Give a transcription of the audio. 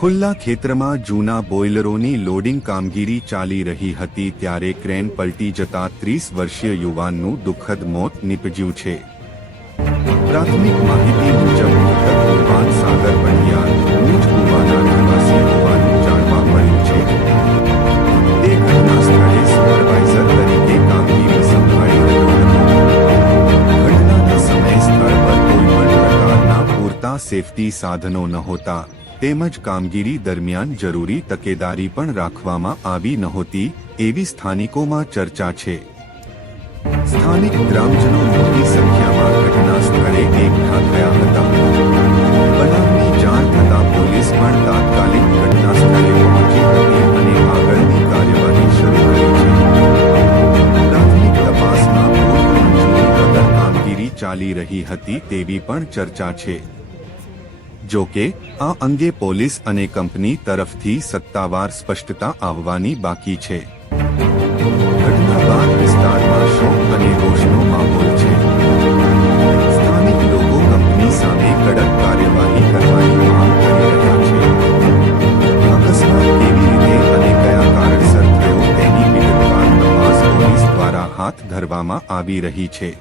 ખુલ્લા ખેતરમાં જૂના બોઇલરોની લોડિંગ કામગીરી ચાલી રહી હતી ત્યારે ક્રેન પલટી જતા 30 વર્ષીય યુવાનનું દુઃખદ મોત નીપજ્યું છે। પ્રાથમિક માહિતી મુજબ મૃતક યુવાન સાગર પંડ્યા ભુજ કુવાના નિવાસી હોવાનું જાણવા મળ્યું છે। તે ઘટના સ્થળે સુપરવાઇઝર તરીકે કામગીરી સંભાળી રહ્યો હતો। ઘટનાના સમયે સ્થળ પર કોઈ પણ પ્રકારના પૂરતા સેફટી સાધનો નહોતા તેમજ કામગીરી દરમિયાન જરૂરી તકેદારી પણ રાખવામાં આવી નહોતી એવી સ્થાનિકોમાં ચર્ચા છે। સ્થાનિક ગ્રામજનો મોટી સંખ્યામાં ઘટના સ્થળે એકઠા થયા હતા। બનાવની જાણ થતાં પોલીસ પણ તાત્કાલિક ઘટના સ્થળે પહોંચી હતી અને આગળની કાર્યવાહી શરૂ કરી છે। પ્રાથમિક તપાસમાં પૂર્વ મંજૂરી વગર કામગીરી ચાલી રહી હતી તેવી પણ ચર્ચા છે। જો કે આ અંગે પોલીસ અને કંપની તરફથી સત્તાવાર સ્પષ્ટતા આવવાની બાકી છે। ઘટના બાદ વિસ્તારમાં શોક અને રોષનો માહોલ છે। સ્થાનિક લોકો કંપની સામે કડક કાર્યવાહી કરવાની માંગ કરી રહ્યા છે। અકસ્માત કેવી રીતે અને કયા કારણસર થયો તેની વિગતવાર તપાસ પોલીસ દ્વારા હાથ ધરવામાં આવી રહી છે।